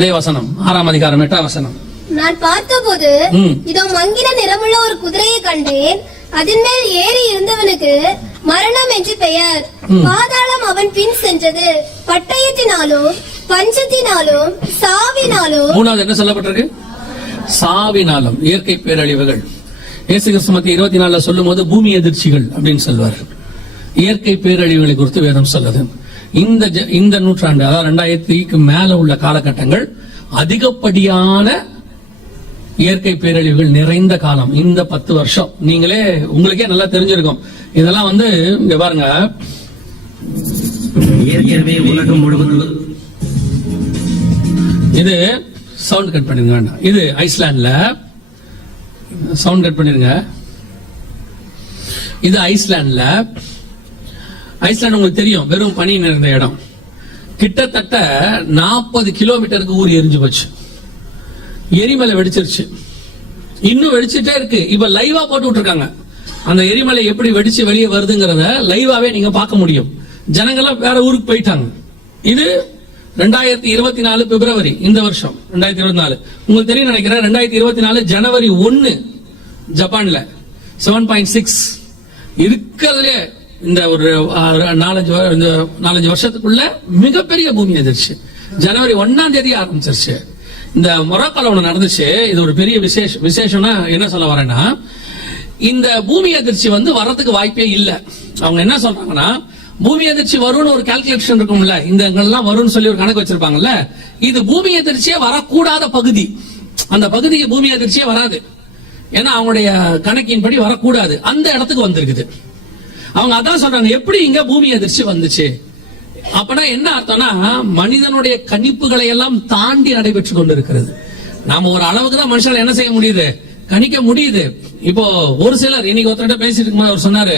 அதே வசனம் 6ஆம் அதிகாரம் 8ஆம் வசனம். நான் பார்த்தபோது இதோ மங்கின நிறமுள்ள ஒரு குதிரையை கண்டேன். அதன் மேல் ஏறி இருந்தவனுக்கு மரணம் என்று பெயர். பாதாளம் அவன் பின் சென்றது. பட்டயத்தினாலும் பஞ்சத்தினாலும் சாவினாலும். மூணாவது என்ன சொல்லப்பட்டிருக்கு? சாவினாலும். இயற்கை பேரழிவுகள். இயேசு கிறிஸ்து மத்திய 24 சொல்லும் போது பூமி எதிர்ச்சிகள் அப்படின்னு சொல்வார். இயற்கை பேரழிவுகளை குறித்து வேதம் சொல்லுது. இந்த நூற்றாண்டு, அதாவது 2000க்கு மேல உள்ள காலகட்டங்கள் அதிகப்படியான இயற்கை பேரழிவுகள் நிறைந்த காலம். இந்த 10 வருஷம் நீங்களே உங்களுக்கே நல்லா தெரிஞ்சிருக்கும். இதெல்லாம் இங்க பாருங்க, ஏற்கனவே உலகம் முழுவதும் இது சவுண்ட் கட் பண்ணிருங்க வேண்டாம். இது ஐஸ்லாண்ட்ல சவுண்ட் கட் பண்ணிருங்க. இது ஐஸ்லாண்ட்ல. ஐஸ்லாண்ட் உங்களுக்கு தெரியும், வெறும் பனி நிறைந்த இடம். கிட்டத்தட்ட 40 கிலோமீட்டருக்கு ஊர் எரிஞ்சு போச்சு. எரிமலை வெடிச்சிருச்சு, இன்னும் வெடிச்சுட்டே இருக்கு. இப்ப லைவா போட்டு விட்டுருக்காங்க. அந்த எரிமலை எப்படி வெடிச்சு வெளியே வருதுங்கிறத லைவாவே நீங்க பார்க்க முடியும். ஜனங்கள்லாம் வேற ஊருக்கு போயிட்டாங்க. இது 2024 பிப்ரவரி, இந்த வருஷம் 2024. உங்களுக்கு தெரியும் நினைக்கிறேன், 2024 ஜனவரி 1 ஜப்பான்ல 7.6 இருக்கிறதுலே இந்த ஒரு 4-5 வருஷத்துக்குள்ள மிகப்பெரிய பூமி எதிர்ச்சி. ஜனவரி 1ஆம் தேதி ஆரம்பிச்சிருச்சு. இந்த மொராக்கோல ஒண்ணு நடந்துச்சு. இது ஒரு பெரிய விசேஷம்னா என்ன சொல்ல வரேன்னா, இந்த பூமி அதிர்ச்சி வர்றதுக்கு வாய்ப்பே இல்லை. அவங்க என்ன சொல்றாங்கன்னா, பூமி அதிர்ச்சி வரும்னு ஒரு கால்குலேஷன் இருக்கும்ல, இந்த எல்லாம் வரும்னு சொல்லி ஒரு கணக்கு வச்சிருப்பாங்கல்ல. இது பூமி அதிர்ச்சியே வரக்கூடாத பகுதி. அந்த பகுதிக்கு பூமி அதிர்ச்சியே வராது. ஏன்னா அவங்களுடைய கணக்கின்படி வரக்கூடாது. அந்த இடத்துக்கு வந்திருக்குது. அவங்க அதான் சொல்றாங்க, எப்படி இங்க பூமி அதிர்ச்சி வந்துச்சு அப்பனா என்ன அர்த்தம்னா, மனிதனுடைய கணிப்புகளை எல்லாம் தாண்டி நடைபெற்று கொண்டிருக்கிறது. நாம ஒரு அளவுக்கு தான் மனுஷன் என்ன செய்ய முடியுது, கணிக்க முடியுது. இப்போ ஒரு சிலர், இன்னைக்கு ஒருத்தர்கிட்ட பேசிட்டு இருக்கும்போது அவர் சொன்னாரு,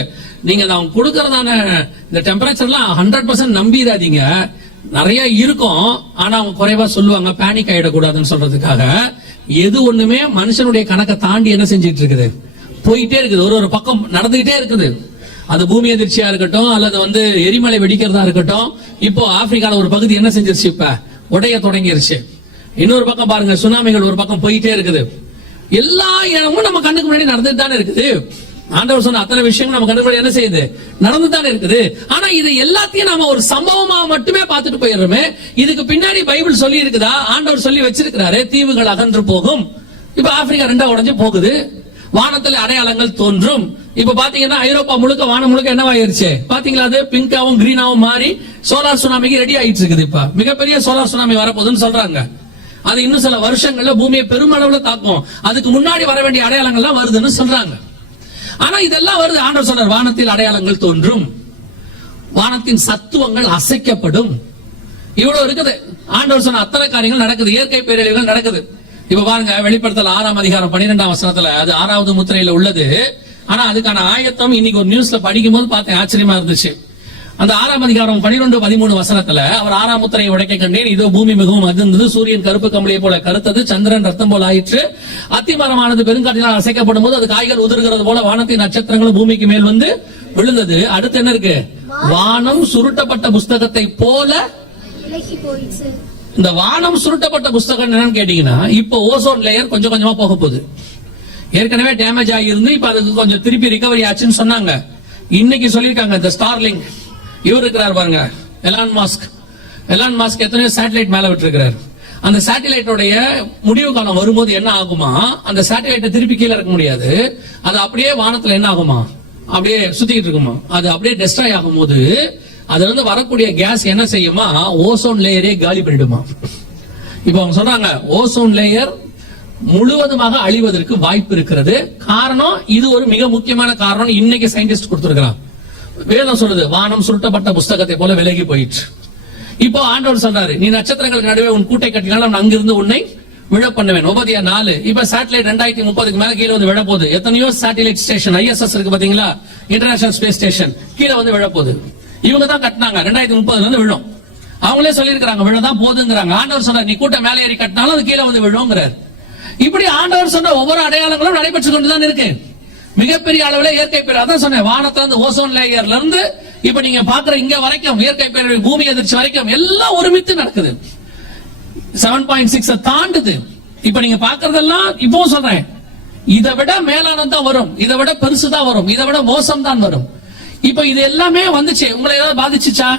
நீங்க நான் கொடுக்கறதான இந்த டெம்பரேச்சர்லாம் 100% நம்பிடாதீங்க, நிறைய இருக்கும், ஆனா அவங்க குறைவா சொல்லுவாங்க, பேனிக் ஆயிடக்கூடாதுன்னு சொல்றதுக்காக. எது ஒண்ணுமே மனுஷனுடைய கணக்கை தாண்டி என்ன செஞ்சிட்டு இருக்குது, போயிட்டே இருக்குது, ஒரு பக்கம் நடந்துகிட்டே இருக்குது. அது பூமி அதிர்ச்சியா இருக்கட்டும், அல்லது எரிமலை வெடிக்கிறதா இருக்கட்டும். இப்போ ஆப்பிரிக்கால ஒரு பகுதி என்ன செஞ்சிருச்சு, இப்ப உடைய தொடங்கிருச்சு. இன்னொரு பக்கம் பாருங்க, சுனாமிகள் ஒரு பக்கம் போயிட்டே இருக்குது. எல்லா இடமும் நம்ம கண்ணுக்கு முன்னாடி நடந்துட்டு தானே இருக்குது. ஆண்டவர் சொன்ன அத்தனை விஷயங்கள் நம்ம கண்ணுக்கு முன்னாடி என்ன செய்யுது, நடந்துதானே இருக்குது. ஆனா இது எல்லாத்தையும் நாம ஒரு சம்பவமா மட்டுமே பார்த்துட்டு போயிடுறோமே. இதுக்கு பின்னாடி பைபிள் சொல்லி இருக்குதா, ஆண்டவர் சொல்லி வச்சிருக்கிறாரு, தீவுகள் அகன்று போகும். இப்ப ஆப்பிரிக்கா 2ஆ உடைஞ்சு போகுது, வானத்துல அடையாளங்கள் தோன்றும். இப்ப பாத்தீங்கன்னா ஐரோப்பா முழுக்க, வானம் முழுக்க என்னவாயிருச்சு பாத்தீங்களா, அது பிங்காவும் கிரீனாவும் மாறி சோலார் சுனாமிக்கு ரெடி ஆயிட்டு இருக்குது. இப்ப மிகப்பெரிய சோலார் சுனாமி வரப்போகுதுன்னு சொல்றாங்க. அது இன்னும் சில வருஷங்கள்ல பூமியை பெருமளவுல தாக்கும். அதுக்கு முன்னாடி வர வேண்டிய அடையாளங்கள்லாம் வருதுன்னு சொல்றாங்க. ஆனா இதெல்லாம் வருது. ஆண்டவர் சொல்றார், வானத்தில் அடையாளங்கள் தோன்றும், வானத்தின் சத்துவங்கள் அசைக்கப்படும். இவ்வளவு இருக்குது. ஆண்டவர் சொன்ன அத்தனை காரியங்கள் நடக்குது, இயற்கை பேரழிவுகள் நடக்குது. இப்ப பாருங்க, வெளிப்படுத்தல் 6ஆம் அதிகாரம் 12ஆம் வசனத்துல, அது 6வது முத்திரையில உள்ளது. ஆனா அதுக்கான ஆயத்தம் இன்னைக்கு ஒரு நியூஸ்ல படிக்கும் போது பார்த்தேன், ஆச்சரியமா இருந்துச்சு. அந்த 6ஆம் அதிகாரம் 12-13 வசனத்துல, அவர் 6ஆம் முத்திரையை உடைக்க கண்டேன், இதோ பூமி மிகவும் அதிர்ந்தது, சூரியன் கருப்பு கம்பளியை போல கருத்தது, சந்திரன் ரத்தம் போல ஆயிற்று, அத்திமரமானது பெருங்காற்றினால் அசைக்கப்படும் போது அது காய்கள் உதிர்கிறது போல வானத்தின் நட்சத்திரங்களும் பூமிக்கு மேல் விழுந்தது. அடுத்து என்ன இருக்கு, வானம் சுருட்டப்பட்ட புஸ்தகத்தை போல. இந்த வானம் சுருட்டப்பட்ட புஸ்தகம் என்னன்னு கேட்டீங்கன்னா, இப்ப ஓசோன் லேயர் கொஞ்சம் கொஞ்சமா போக போகுது. ஏற்கனவே டேமேஜ் ஆகியிருந்து இப்ப அதுக்கு கொஞ்சம் திருப்பி ரிகவரி ஆச்சுன்னு சொன்னாங்க. இன்னைக்கு சொல்லிருக்காங்க, இந்த ஸ்டார்லிங்க் இவர் இருக்கிறார் பாருங்க, எலான் மாஸ்க் எத்தனையோ சேட்டலைட் மேல விட்டுருக்கிறார். அந்த சேட்டலைட்டோடைய முடிவு காலம் வரும்போது என்ன ஆகுமா, அந்த சேட்டலைட்டை திருப்பி கீழே இறக்க முடியாது, அது அப்படியே வானத்துல என்ன ஆகுமா, அப்படியே சுத்திக்கிட்டு இருக்குமா. அது அப்படியே டெஸ்ட்ராய் ஆகும் போது அதுல வரக்கூடிய கேஸ் என்ன செய்யுமா, ஓசோன் லேயரே காலி பண்ணிடுமா. இப்ப அவங்க சொல்றாங்க, ஓசோன் லேயர் முழுவதுமாக அழிவதற்கு வாய்ப்பு இருக்கிறது. காரணம், இது ஒரு மிக முக்கியமான காரணம் இன்னைக்கு சயின்டிஸ்ட் கொடுத்திருக்கிறான். வேதம் சொல்லுது, வானம் சுருட்டப்பட்ட புஸ்தகத்தை போல விலகி போயிற்று. இப்போ ஆண்டவர் சொல்றாரு, நீ நட்சத்திரங்களுக்கு நடுவே உன் கூட்டை கட்டினாலும் அங்கிருந்து உன்னை விழ பண்ணுவேன். உபதியா 4. இப்ப சேட்டலைட் 2030 மேல கீழே விழ போகுது. எத்தனையோ சேட்டலைட் ஸ்டேஷன், ISS இருக்கு பாத்தீங்களா, இன்டர்நேஷனல் ஸ்பேஸ் ஸ்டேஷன், கீழே விழ போகுது. இவங்க தான் கட்டினாங்க, 2030 விழும். அவங்களே சொல்லிருக்காங்க, விழதான் போதுங்கிறாங்க. ஆண்டவர் சொன்னார், நீ கூட்டம் மேலே ஏறி கட்டினாலும் அது கீழே விழுங்கிறார். இப்படி ஆண்டவர் சொன்ன ஒவ்வொரு அடையாளங்களும் நடைபெற்று கொண்டுதான் இருக்கு. மிகப்பெரிய அளவில் இயற்கை பேர், அதான் சொன்னேன், வானத்துல இருந்து ஓசோன் லேயர்ல இருந்து இப்ப நீங்க பாக்குற இங்க வரைக்கும் இயற்கை பேர், பூமி அதிர்ச்சி வரைக்கும் எல்லாம் ஒருமித்து நடக்குது. 7.6 தாண்டுது. இப்ப நீங்க பாக்குறதெல்லாம் இப்போ சொல்றேன், இதை விட மேலானதான் வரும், இதை விட பெருசுதான் வரும், இதை விட மோசம் தான் வரும். இப்ப இது எல்லாமே வந்துச்சு, உங்களை ஏதாவது பாதிச்சுச்சா?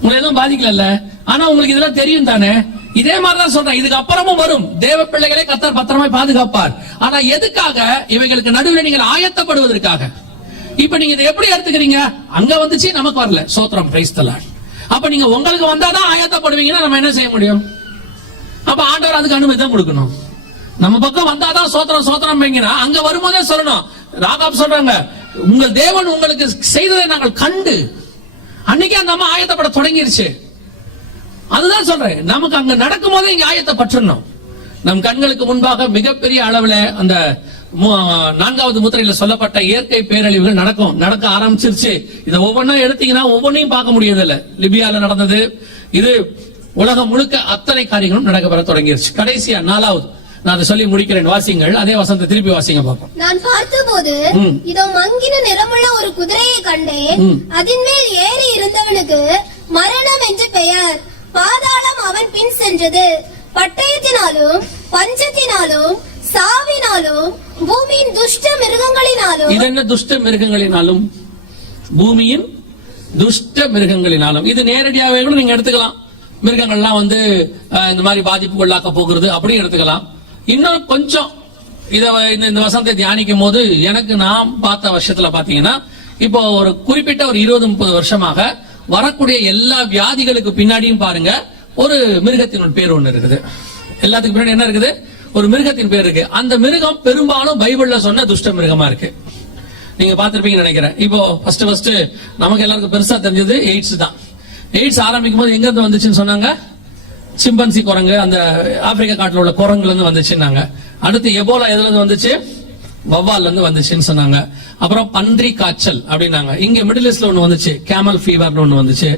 உங்களை எதுவும் பாதிக்கல. ஆனா உங்களுக்கு இதெல்லாம் தெரியும் தானே. இதே மாதிரிதான் சொல்றேன், இதுக்கு அப்புறமும் வரும். தேவ பிள்ளைகளே கர்த்தர் பத்திரமாய் பாதுகாப்பார். ஆனா எதுக்காக? இவைகளுக்கு நடுவில் நீங்கள் ஆயத்தப்படுவதற்காக. இப்ப நீங்க இதை எப்படி எடுத்துக்கிறீங்க? அங்க வந்துச்சு, நமக்கு வரல, சோத்திரம், பிரைஸ் தி லார்ட். அப்ப நீங்க உங்களுக்கு வந்தாதான் ஆயத்தப்படுவீங்கன்னா நம்ம என்ன செய்ய முடியும்? அப்ப ஆண்டவர் அதுக்கு அனுமதி தான் கொடுக்கணும். நம்ம பக்கம் வந்தாதான் சோத்திரம் சோத்திரம் வைங்கன்னா அங்க வரும்போதே சொல்லணும். ராகாப் சொல்றாங்க, உங்கள் தேவன் உங்களுக்கு செய்ததை நாங்கள் கண்டு, அன்னைக்கே அந்த அம்மா ஆயத்தப்பட தொடங்கிருச்சு. அதுதான் சொல்றேன், நமக்கு அங்க நடக்கும் போதே இங்க ஆயத்தப்பட்டுறணும். நம் கண்களுக்கு முன்பாக மிகப்பெரிய அளவுல அந்த 4வது முத்திரையில சொல்லப்பட்ட இயற்கை பேரழிவுகள் நடக்க ஆரம்பிச்சிருச்சு. இதை ஒவ்வொன்னா எடுத்தீங்கன்னா ஒவ்வொன்னையும் பார்க்க முடியதில்ல. லிபியால நடந்தது, இது உலகம் முழுக்க அத்தனை காரியங்களும் நடக்கப்பெற தொடங்கிருச்சு. கடைசியா 4வது, நான் அதை சொல்லி முடிக்கிறேன், வாசிங்கள். அதே வசனத்தை திருப்பி வாசிங்க பார்ப்போம். நான் பார்த்தபோது இதோ மங்கின நிறமுள்ள ஒரு குதிரையை கண்டேன். அதன் மேல் ஏறி இருந்தவனுக்கு மரணம் என்று பெயர். பாதாளம் அவன் பின் சென்றது. பட்டயத்தினாலும் பஞ்சத்தினாலும் சாவினாலும் பூமியின் துஷ்ட மிருகங்களினாலும். இது என்ன துஷ்ட மிருகங்களினாலும்? பூமியின் துஷ்ட மிருகங்களினாலும். இது நேரடியாகவே கூட நீங்க எடுத்துக்கலாம். மிருகங்கள்லாம் வந்து இந்த மாதிரி பாதிப்புக்குள்ளாக்க போகிறது அப்படின்னு எடுத்துக்கலாம். இன்னும் கொஞ்சம் இந்த வசனத்தை தியானிக்கும் போது எனக்கு நாம் பார்த்த வருஷத்துல பாத்தீங்கன்னா, இப்போ ஒரு குறிப்பிட்ட ஒரு 20-30 வருஷமாக வரக்கூடிய எல்லா வியாதிகளுக்கு பின்னாடியும் பாருங்க, ஒரு மிருகத்தின் பேர் ஒண்ணு இருக்குது. எல்லாத்துக்கு பின்னாடி என்ன இருக்குது? ஒரு மிருகத்தின் பேர் இருக்கு. அந்த மிருகம் பெரும்பாலும் பைபிள்ல சொன்ன துஷ்ட மிருகமா இருக்கு. நீங்க பாத்திருப்பீங்கன்னு நினைக்கிறேன். இப்போ ஃபர்ஸ்ட் நமக்கு எல்லாருக்கும் பெருசா தெரிஞ்சது எய்ட்ஸ் தான். எய்ட்ஸ் ஆரம்பிக்கும் போது எங்க இருந்து வந்துச்சுன்னு சொன்னாங்க? சிம்பன்சி குரங்கு, அந்த ஆப்பிரிக்கா காட்டுல உள்ள குரங்குல இருந்து வந்துச்சுன்னாங்க. அடுத்து எபோலா எதுல இருந்து வந்துச்சு? வவ்வால்ல இருந்து வந்துச்சுன்னு சொன்னாங்க. அப்புறம் பன்றி காய்ச்சல் அப்படின்னாங்க. இங்க மிடில் ஈஸ்ட்ல ஒண்ணு வந்துச்சு, கேமல் ஃபீவர் ஒண்ணு வந்துச்சு.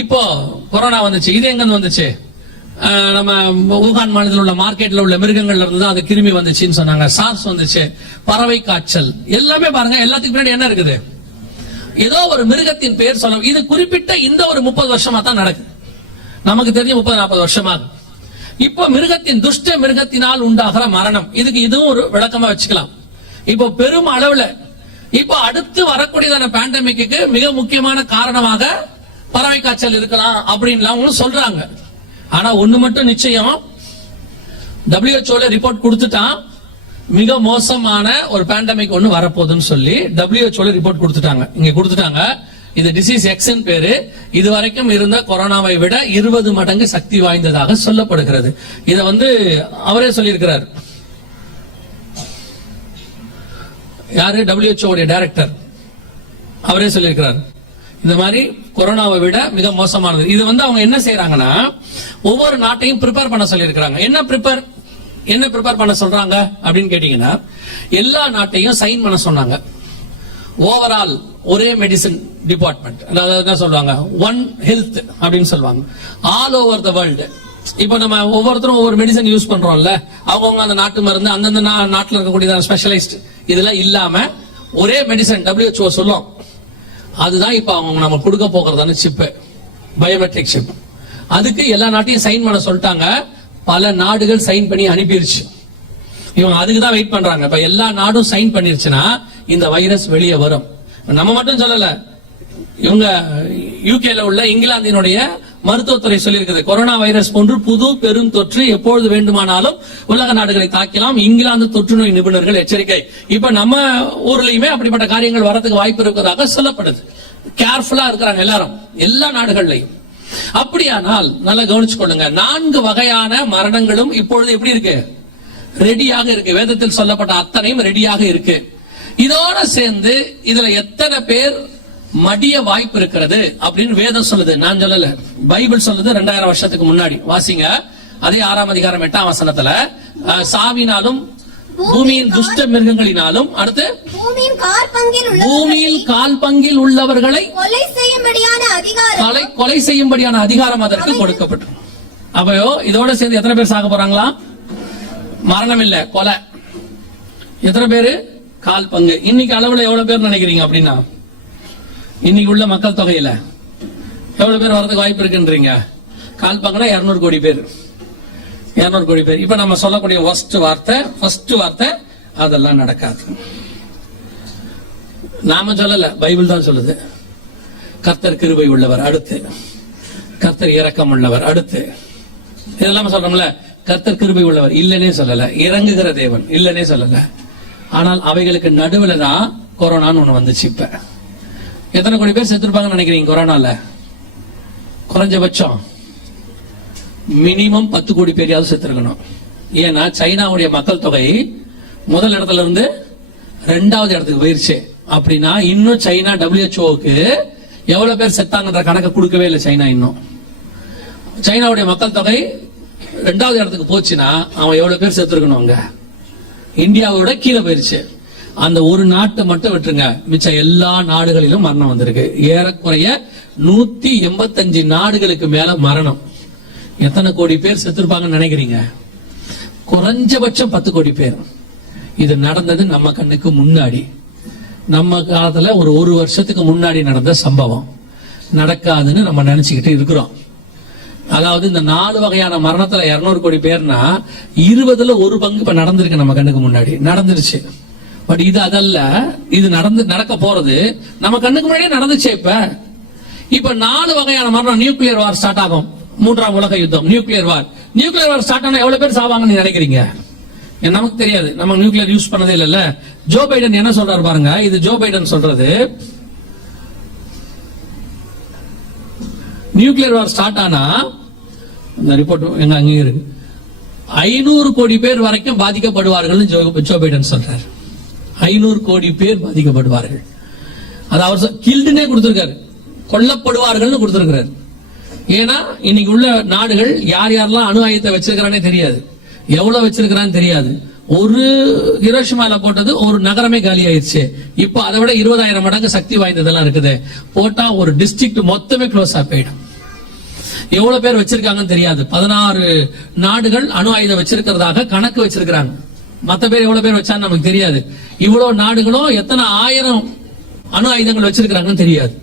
இப்போ கொரோனா வந்துச்சு. இது எங்க இருந்து வந்துச்சு? நம்ம ஊகான் மாநிலத்தில் உள்ள மார்க்கெட்ல உள்ள மிருகங்கள்ல இருந்து தான் அது கிருமி வந்துச்சுன்னு சொன்னாங்க. சார்ஸ் வந்துச்சு, பறவை காய்ச்சல். எல்லாமே பாருங்க, எல்லாத்துக்கு முன்னாடி என்ன இருக்குது? ஏதோ ஒரு மிருகத்தின் பேர் சொல்ல. இது குறிப்பிட்ட இந்த ஒரு 30 வருஷமா தான் நடக்குது. நமக்கு தெரிஞ்ச 30-40 வருஷமா. இப்போ மிருகத்தின் துஷ்ட மிருகத்தினால் உண்டாகிற மரணம், இதுக்கு இதுவும் ஒரு விளக்கமா வச்சுக்கலாம். இப்போ பெரும் அளவுல இப்போ அடுத்து வரக்கூடியதான பேண்டமிக்கு மிக முக்கியமான காரணமாக பறவை காய்ச்சல் இருக்கலாம் அப்படின்னு சொல்றாங்க. ஆனா ஒண்ணு மட்டும் நிச்சயம், WHO ரிப்போர்ட் கொடுத்துட்டான், மிக மோசமான ஒரு பேண்டமிக் ஒண்ணு வரப்போகுதுன்னு சொல்லி WHO ரிப்போர்ட் கொடுத்துட்டாங்க. இங்க கொடுத்துட்டாங்க, இது டிசீஸ் எக்ஸ் பேரு. இதுவரைக்கும் இருந்த கொரோனாவை விட 20 மடங்கு சக்தி வாய்ந்ததாக சொல்லப்படுகிறது. இத அவரே சொல்லியிருக்கிறார். யாரு? WHO டைரக்டர் அவரே சொல்லியிருக்கிறார். இந்த மாதிரி கொரோனாவை விட மிக மோசமானது. இது அவங்க என்ன செய்யறாங்கன்னா, ஒவ்வொரு நாட்டையும் ப்ரிப்பேர் பண்ண சொல்லியிருக்கிறாங்க. என்ன ப்ரிப்பேர் பண்ண சொல்றாங்க அப்படின்னு கேட்டீங்கன்னா, எல்லா நாட்டையும் சைன் பண்ண சொன்னாங்க. ஓவரால் ஒரே மெடிசன் டிபார்ட்மெண்ட், அதாவது என்ன சொல்லுவாங்க, ஒன் ஹெல்த் அப்படின்னு சொல்லுவாங்க. All over the world. இப்ப நம்ம ஒவ்வொருத்தரும் ஒவ்வொரு மெடிசன் யூஸ் பண்றோம்ல, அவங்க அந்த நாட்டு மருந்து, அந்தந்த நாட்டில் இருக்கக்கூடிய ஸ்பெஷலைஸ்ட் இதெல்லாம் இல்லாம ஒரே மெடிசன் WHO சொல்லும். அதுதான் இப்ப அவங்க நம்ம கொடுக்க போகிறதான சிப், பயோமெட்ரிக் சிப். அதுக்கு எல்லா நாட்டையும் சைன் பண்ண சொல்லிட்டாங்க. பல நாடுகள் சைன் பண்ணி அனுப்பிடுச்சு. இவங்க அதுக்கு தான் வெயிட் பண்றாங்க. இப்ப எல்லா நாடும் சைன் பண்ணிருச்சுன்னா இந்த வைரஸ் வெளியே வரும். நம்ம மட்டும் சொல்லல, இவங்க யூகேல உள்ள இங்கிலாந்தினுடைய மருத்துவத்துறை சொல்லியிருக்கிறது, கொரோனா வைரஸ் போன்று புது பெரும் தொற்று எப்பொழுது வேண்டுமானாலும் உலக நாடுகளை தாக்கலாம். இங்கிலாந்து தொற்று நோய் நிபுணர்கள் எச்சரிக்கை. இப்ப நம்ம ஊர்லயுமே அப்படிப்பட்ட காரியங்கள் வரதுக்கு வாய்ப்பு இருக்கிறதாக சொல்லப்படுது. கேர்ஃபுல்லா இருக்கிறாங்க எல்லாரும், எல்லா நாடுகள்லையும். அப்படியானால் நல்லா கவனிச்சு கொள்ளுங்க, 4 வகையான மரணங்களும் இப்பொழுது எப்படி இருக்கு? ரெடியாக இருக்கு. வேதத்தில் சொல்லப்பட்ட அத்தனையும் ரெடியாக இருக்கு. இதோட சேர்ந்து இதுல எத்தனை பேர் மடிய வாய்ப்பு இருக்கிறது அப்படின்னு வேதம் சொல்லுது. நான் சொல்லல, பைபிள் சொல்லுது. 2000 வருஷத்துக்கு முன்னாடி வாசிங்க. அதே 6ஆம் அதிகாரம் 8ஆம் வசனத்துல, சாவினாலும் பூமியின் துஷ்ட மிருகங்களினாலும், அடுத்து பூமியில் கால் பங்கில் உள்ளவர்களை கொலை செய்யும்படியான அதிகாரம் அதற்கு கொடுக்கப்பட்டு. அப்போ இதோட சேர்ந்து எத்தனை பேர் சாக போறாங்களா? மரணம் இல்ல, கொலை. எத்தனை பேரு? கால் பங்கு. இன்னைக்கு அளவுல எவ்வளவு பேர் நினைக்கிறீங்க அப்படின்னா, இன்னைக்கு உள்ள மக்கள் தொகையில எவ்வளவு பேர் வரதுக்கு வாய்ப்பு இருக்குன்றீங்க? கால் பங்குனா 200 கோடி பேர். 200 கோடி பேர். இப்ப நம்ம சொல்லக்கூடிய ஃபர்ஸ்ட் வார்த்தை அதெல்லாம் நடக்காது. நாம சொல்லல, பைபிள் தான் சொல்லுது. கர்த்தர் கிருபை உள்ளவர், அடுத்து கர்த்தர் இரக்கம் உள்ளவர், அடுத்து இதெல்லாம் சொல்றோம்ல. கர்த்தர் கிருபை உள்ளவர் இல்லனே சொல்லல, இறங்குகிற தேவன் இல்லனே சொல்லல. ஆனால் அவைகளுக்கு நடுவுல தான் கொரோனான்னு ஒண்ணு வந்துச்சு. இப்ப எத்தனை கோடி பேர் செத்துருப்பாங்கன்னு நினைக்கிறீங்க கொரோனால? குறைஞ்சபட்சம் மினிமம் 10 கோடி பேரையாவது செத்துருக்கணும். ஏன்னா சைனாவுடைய மக்கள் தொகை முதல் இடத்துல இருந்து 2வது இடத்துக்கு போயிருச்சு. அப்படின்னா இன்னும் சைனா WHO-க்கு எவ்வளவு பேர் செத்தாங்கன்ற கணக்கு கொடுக்கவே இல்லை சைனா. இன்னும் சைனாவுடைய மக்கள் தொகை 2வது இடத்துக்கு போச்சுன்னா அவன் எவ்வளவு பேர் செத்துருக்கணும்? அங்க இந்தியாவோட கீழே போயிருச்சு. அந்த ஒரு நாட்டை மட்டும் விட்டுருங்க, மிச்ச எல்லா நாடுகளிலும் மரணம் வந்திருக்கு. ஏறக்குறைய 185 நாடுகளுக்கு மேல மரணம். எத்தனை கோடி பேர் செத்துருப்பாங்கன்னு நினைக்கிறீங்க? குறைஞ்சபட்சம் 10 கோடி பேர். இது நடந்தது நம்ம கண்ணுக்கு முன்னாடி. நம்ம காலத்துல ஒரு வருஷத்துக்கு முன்னாடி நடந்த சம்பவம் நடக்காதுன்னு நம்ம நினைச்சுக்கிட்டு இருக்கிறோம். அதாவது இந்த 4 வகையான மரணத்துல 200 கோடி பேர்னா 20ல் 1 பங்கு இப்ப நடந்திருக்கு, நம்ம கண்ணுக்கு முன்னாடி நடந்துருச்சு. பட் இது அதல்ல, இது நடக்க போறது நம்ம கண்ணுக்கு முன்னாடியே நடந்துச்சு. இப்ப 4 வகையான மரணம். நியூக்ளியர் வார் ஸ்டார்ட் ஆகும், 3ஆம் உலக யுத்தம், நியூக்ளியர் வார் ஸ்டார்ட் ஆனா எவ்வளவு பேர் சாவாங்கன்னு நினைக்கிறீங்க? நமக்கு தெரியாது, நம்ம நியூக்ளியர் யூஸ் பண்ணதே இல்ல. ஜோ பைடன் என்ன சொல்றாரு பாருங்க. இது ஜோ பைடன் சொல்றது. நியூக்ளியர் வார் ஸ்டார்ட் ஆனா இந்த ரிப்போர்ட் எங்க அங்கே இருக்கு, 500 கோடி பேர் வரைக்கும் பாதிக்கப்படுவார்கள் ஜோ பைடன் சொல்றாரு. 500 கோடி பேர் பாதிக்கப்படுவார்கள். அது அவர் கில்டுனே கொடுத்திருக்காரு, கொல்லப்படுவார்கள் கொடுத்திருக்கிறார். ஏன்னா இன்னைக்கு உள்ள நாடுகள் யார் யாரெல்லாம் அணு ஆயுதத்தை வச்சிருக்கிறானே தெரியாது, எவ்வளவு வச்சிருக்கிறான்னு தெரியாது. ஒரு ஹிரோஷிமால போட்டது ஒரு நகரமே காலி ஆயிடுச்சு. இப்போ அதை விட 20,000 மடங்கு சக்தி வாய்ந்ததெல்லாம் இருக்குது. போட்டா ஒரு டிஸ்ட்ரிக்ட் மொத்தமே க்ளோஸ் ஆ போயிடும். எவ்வளவு பேர் வச்சிருக்காங்கன்னு தெரியாது. 16 நாடுகள் அணு ஆயுதம் வச்சிருக்கிறதாக கணக்கு வச்சிருக்கிறாங்க. மத்த பேர் எவ்வளவு பேர் வச்சான்னு நமக்கு தெரியாது. இவ்வளவு நாடுகளும் எத்தனை 1000 அணு ஆயுதங்கள் வச்சிருக்கிறாங்கன்னு தெரியாது.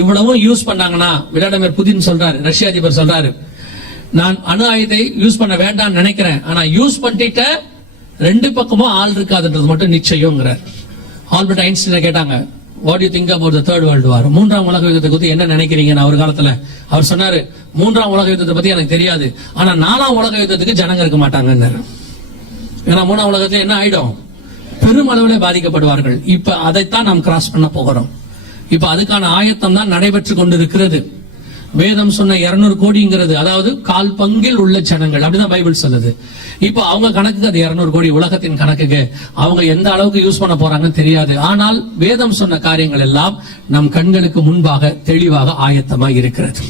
இவ்வளவும் யூஸ் பண்ணாங்கன்னா, விளாடிமிர் புதின் சொல்றாரு, ரஷ்ய அதிபர் சொல்றாரு, நான் அணு ஆயுதத்தை யூஸ் பண்ண வேண்டாம்னு நினைக்கிறேன், ஆனா யூஸ் பண்ணிட்ட 2 பக்கமும் ஆள் இருக்காதுன்றது மட்டும் நிச்சயம்ங்கிறார். ஆல்பர்ட் ஐன்ஸ்டைனை கேட்டாங்க, what you think about the third world war, 3ஆம் உலக யுத்தத்தை பத்தி என்ன நினைக்கிறீங்கன்னு அவர் காலத்துல. அவர் சொன்னாரு, 3ஆம் உலக யுத்தத்தை பத்தி எனக்கு தெரியாது, ஆனா 4ஆம் உலக யுத்தத்துக்கு ஜனங்க இருக்க மாட்டாங்கன்னாரு. ஏன்னா 3ஆம் உலகத்துல என்ன ஆயிடும், பெரும் அளவில் பாதிக்கப்படுவார்கள். இப்ப அதைத்தான் நாம் கிராஸ் பண்ண போகிறோம். இப்ப அதுக்கான ஆயத்தம் தான் நடைபெற்று கொண்டிருக்கிறது. வேதம் சொன்ன 200 கோடிங்கிறது அதாவது 1/4 பங்கில் உள்ள ஜனங்கள், அப்படிதான் பைபிள் சொல்லுது. இப்போ அவங்க கணக்குக்கு அது 200 கோடி, உலகத்தின் கணக்குக்கு அவங்க எந்த அளவுக்கு யூஸ் பண்ண போறாங்கன்னு தெரியாது. ஆனால் வேதம் சொன்ன காரியங்கள் எல்லாம் நம் கண்களுக்கு முன்பாக தெளிவாக ஆயத்தமாக இருக்கிறது.